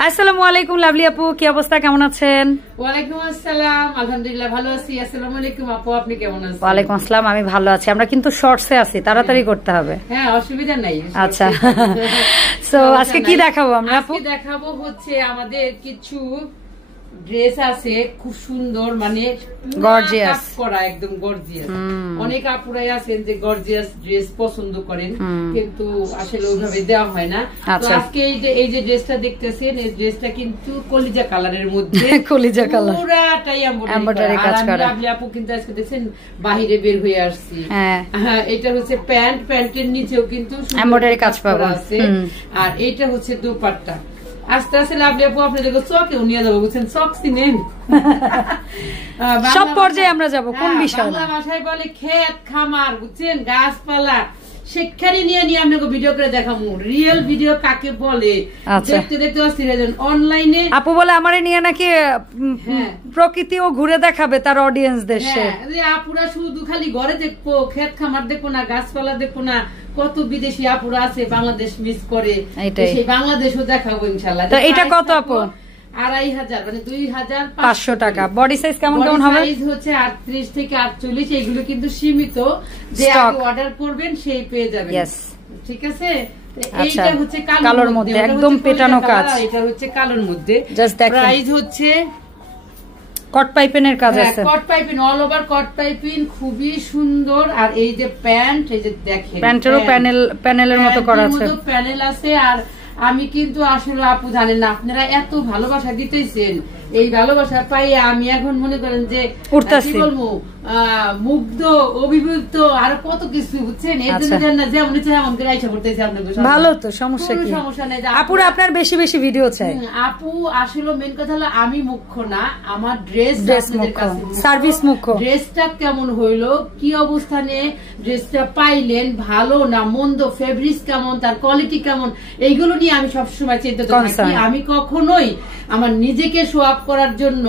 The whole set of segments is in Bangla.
আসসালামু আলাইকুম লাভলি আপু, কি অবস্থা, কেমন আছেন? ওয়ালাইকুম আসসালাম, আলহামদুলিল্লাহ ভালো আছি। আসসালামু আলাইকুম আপু, আপনি কেমন আছেন? ওয়ালাইকুম আসসালাম, আমি ভালো আছি। আমরা কিন্তু শর্টসে আছি, তাড়াতাড়ি করতে হবে। হ্যাঁ, অসুবিধা নাই। আচ্ছা, সো আজকে কি দেখাবো আমরা আপু? আজকে দেখাবো হচ্ছে আমাদের কিছু ড্রেস আছে খুব সুন্দর, মানে গর্জিয়াস করা, একদম গর্জিয়াস। অনেক আপুরাই আছেন যে গর্জিয়াস ড্রেস পছন্দ করেন, কিন্তু আসলে ওইভাবে দেওয়া হয় না। তো আজকে এই যে ড্রেসটা দেখতেছেন, এই ড্রেসটা কিন্তু কলিজা কালারের মধ্যে, কলিজা কালার, পুরাটাই এমব্রয়ডারি কাজ করা। আমি আপু কিন্তু আজকে দেখছেন বাহিরে বের হয়ে আসছি। হ্যাঁ, এটা হচ্ছে প্যান্ট, প্যান্টের নিচেও কিন্তু এমব্রয়ডারি কাজ পাওয়া আছে। আর এইটা হচ্ছে দোপাট্টা। আস্তে আস্তে লাভলি আপু আপনাদের চকেও নিয়ে যাবো, বুঝছেন? চক চিনেন, সব পর্যায়ে আমরা যাবো। কোন বিষয়? বাংলা ভাষায় বলে ক্ষেত খামার, বুঝছেন, গাছপালা, সেখানে নিয়ে নিয়ে আপনাকে ভিডিও করে দেখাবো। রিয়েল ভিডিও কাকে বলে দেখতে দেখতে অস্থির হয়ে যান। অনলাইনে আপু বলে আমারে নিয়ে নাকি প্রকৃতিও ঘুরে দেখাবে তার অডিয়েন্সদের। আপুরা শুধু খালি ঘরে দেখবো, ক্ষেত খামার দেখবো না, গাছপালা দেখবো না। কত বিদেশি আপুরা আছে বাংলাদেশ মিস করে, সেই বাংলাদেশও দেখাবো ইনশাল্লাহ। তো এটা কত আপু? 2500, মানে 2500 টাকা। বডি সাইজ কেমন কেমন হবে? সাইজ হচ্ছে 38 থেকে 48। এগুলো কিন্তু সীমিত, যে অর্ডার করবেন সেই পেয়ে যাবেন। ঠিক আছে। এইটা হচ্ছে কালোর মধ্যে, একদম পেটানো কাজ। এটা হচ্ছে কালোর মধ্যে। প্রাইস হচ্ছে কট পাইপিনের কাজ আছে, কট পাইপিং, অল ওভার কট পাইপিং, খুবই সুন্দর। আর এই যে প্যান্ট, এই যে দেখেন প্যান্টেরও প্যানেলের মতো করা আছে, প্যানেল আছে। আর আমি কিন্তু আসলে আপু জানেন না, আপনারা এত ভালোবাসা দিতেছেন, এই ভালোবাসা পাই আমি এখন মনে করেন যে কি বলবো, মুগ্ধ, অভিভূত, আর কত কিছু, বুঝছেন? এর জন্য না যেমন ইচ্ছা তেমন করে আইসা পড়তেছি আপনাদের। ভালো তো, সমস্যা কি? সমস্যা নেই। আপুর আপনার বেশি বেশি ভিডিও চাই। আপু আসলে মেন কথা হলো আমি মুখ্য না, আমার ড্রেস মুখ্য, সার্ভিস মুখ্য। ড্রেসটা কেমন হইলো, কি অবস্থানে ড্রেসটা পাইলেন, ভালো না মন্দ, ফেব্রিক্স কেমন, তার কোয়ালিটি কেমন, এইগুলো নিয়ে আমি সবসময় চিন্তা করি। আমি কখনোই আমার নিজেকে শো আপ করার জন্য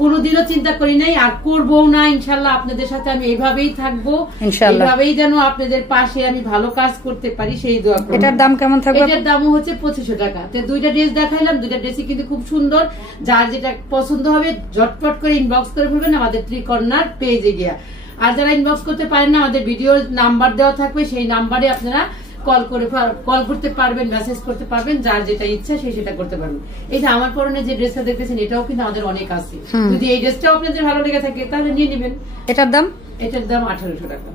কোনোদিনও চিন্তা করি নাই, আর করবো না। ইনশাল্লাহ আপনাদের সাথে আমি এইভাবেই থাকবো, এইভাবেই যেন আপনাদের পাশে আমি ভালো কাজ করতে পারি, সেই দোয়া করি। এটার দাম কেমন থাকবে? এটার দাম হচ্ছে 2500 টাকা। তো দুইটা ড্রেস দেখাইলাম, দুইটা ড্রেসই কিন্তু খুব সুন্দর। যার যেটা পছন্দ হবে ঝটপট করে ইনবক্স করে ফেলবেন আমাদের ত্রিকর্ণার পেজে গিয়া। আর যারা ইনবক্স করতে পারেন না, আমাদের ভিডিও নাম্বার দেওয়া থাকবে, সেই নাম্বারে আপনারা কল করতে পারবেন, মেসেজ করতে পারবেন, যার যেটা ইচ্ছা সেটা করতে পারবেন। এই যে আমার পরনে যে ড্রেসটা দেখতেছেন, এটাও কিন্তু আমাদের অনেক আছে। যদি এই ড্রেসটাও আপনাদের ভালো লেগে থাকে তাহলে নিয়ে নেবেন। এটার দাম 1800 টাকা।